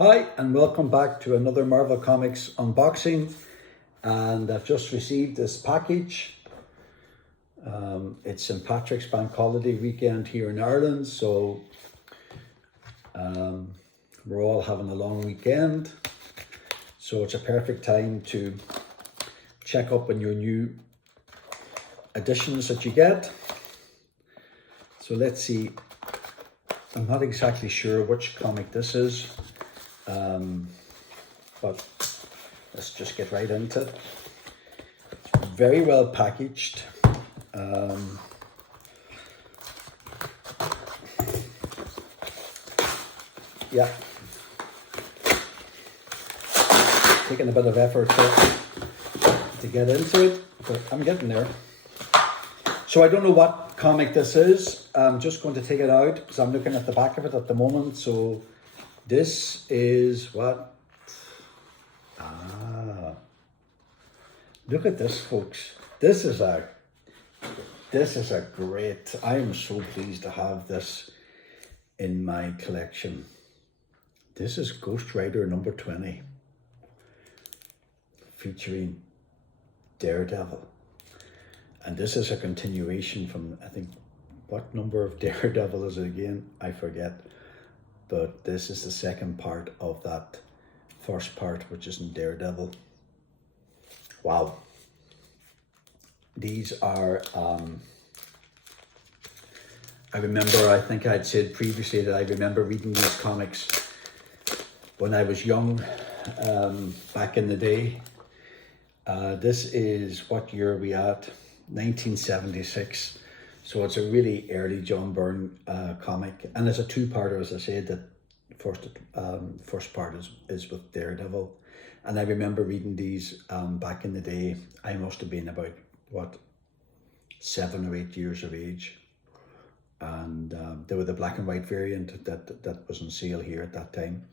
Hi, and welcome back to another Marvel Comics unboxing. And I've just received this package. It's St. Patrick's Bank Holiday weekend here in Ireland, so we're all having a long weekend. So it's a perfect time to check up on your new additions that you get. So let's see. I'm not exactly sure which comic this is. But let's just get right into it. It's very well packaged. Yeah, taking a bit of effort to get into it, but I'm getting there. So I don't know what comic this is. I'm just going to take it out because I'm looking at the back of it at the moment. So this is what? Look at this, folks. This is a great. I am so pleased to have this in my collection. This is Ghost Rider number 20, featuring Daredevil. And this is a continuation from, I think, what number of Daredevil is it again? I forget. But this is the second part of that first part, which is in Daredevil. Wow. These are, I remember, I think I'd said previously that I remember reading these comics when I was young, back in the day. This is, what year are we at? 1976. So it's a really early John Byrne comic, and it's a two-parter, as I said. That first part is with Daredevil, and I remember reading these back in the day. I must have been about 7 or 8 years of age, and they were the black and white variant that was on sale here at that time.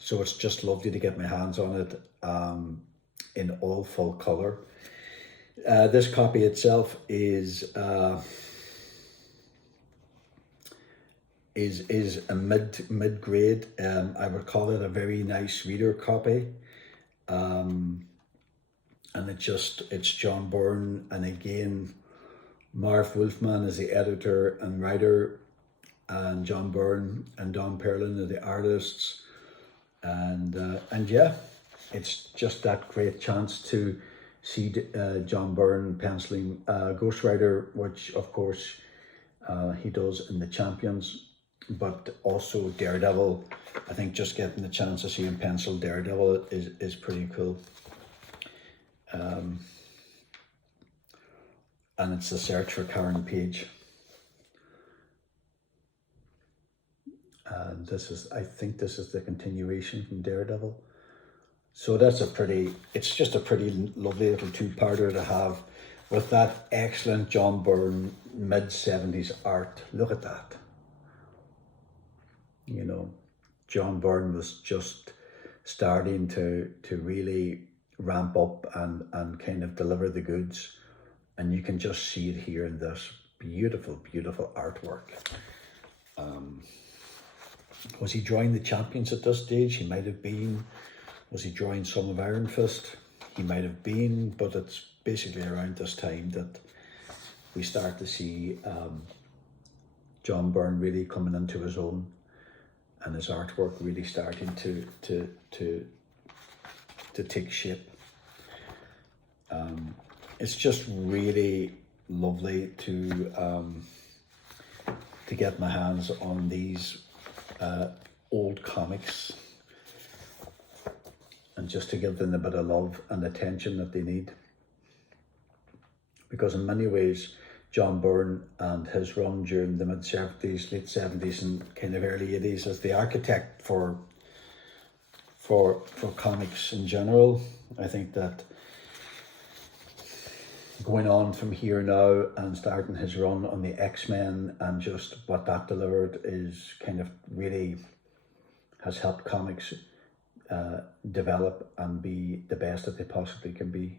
So it's just lovely to get my hands on it in all full color. This copy itself is a mid grade. I would call it a very nice reader copy, and it's John Byrne, and again Marv Wolfman is the editor and writer, and John Byrne and Don Perlin are the artists, and yeah, it's just that great chance to see John Byrne penciling Ghost Rider, which of course he does in the Champions, but also Daredevil. I think just getting the chance to see him pencil Daredevil is pretty cool. And it's the Search for Karen Page. And I think this is the continuation from Daredevil. So it's just a pretty lovely little two-parter to have with that excellent John Byrne mid-70s art. Look at that. You know, John Byrne was just starting to really ramp up and kind of deliver the goods. And you can just see it here in this beautiful, beautiful artwork. Was he drawing the Champions at this stage? He might have been. Was he drawing some of Iron Fist? He might have been, but it's basically around this time that we start to see John Byrne really coming into his own, and his artwork really starting to take shape. It's just really lovely to get my hands on these old comics, and just to give them a bit of love and attention that they need. Because in many ways, John Byrne and his run during the mid-70s, late 70s and kind of early 80s as the architect for comics in general, I think that going on from here now and starting his run on the X-Men and just what that delivered is kind of really has helped comics develop and be the best that they possibly can be.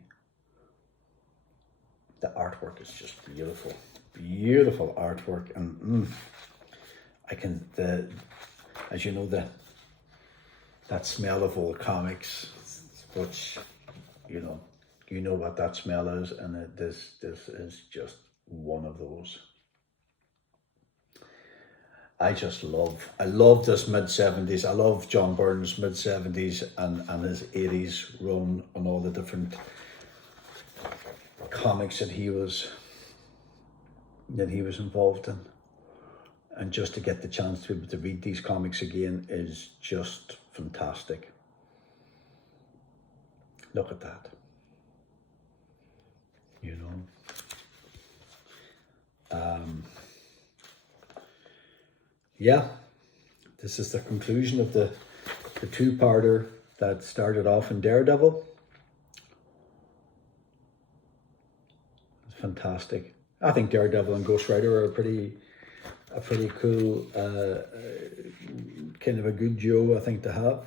The artwork is just beautiful, beautiful artwork, and as you know, that smell of old comics, which, you know what that smell is, and this is just one of those. I love this mid-70s. I love John Byrne's mid-70s and his 80s run on all the different comics that he was involved in. And just to get the chance to be able to read these comics again is just fantastic. Look at that. You know. Yeah, this is the conclusion of the two-parter that started off in Daredevil. It's fantastic. I think Daredevil and Ghost Rider are a pretty cool, kind of a good duo, I think, to have.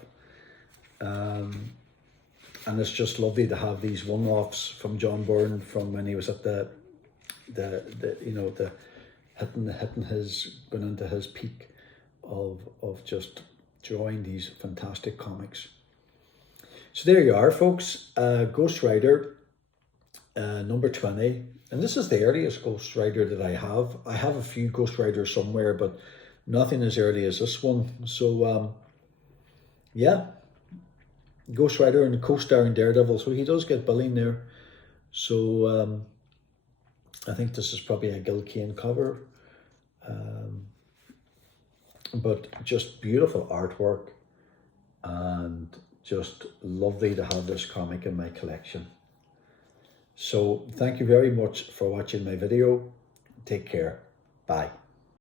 And it's just lovely to have these one-offs from John Byrne from when he was at the going into his peak of just drawing these fantastic comics. So there you are, folks. Ghost Rider number 20, and this is the earliest Ghost Rider that I have. I have a few Ghost Riders somewhere, but nothing as early as this one. So yeah, Ghost Rider and co-starring Daredevil, so he does get billing there. So I think this is probably a Gil Kane cover, but just beautiful artwork and just lovely to have this comic in my collection. So thank you very much for watching my video. Take care. Bye.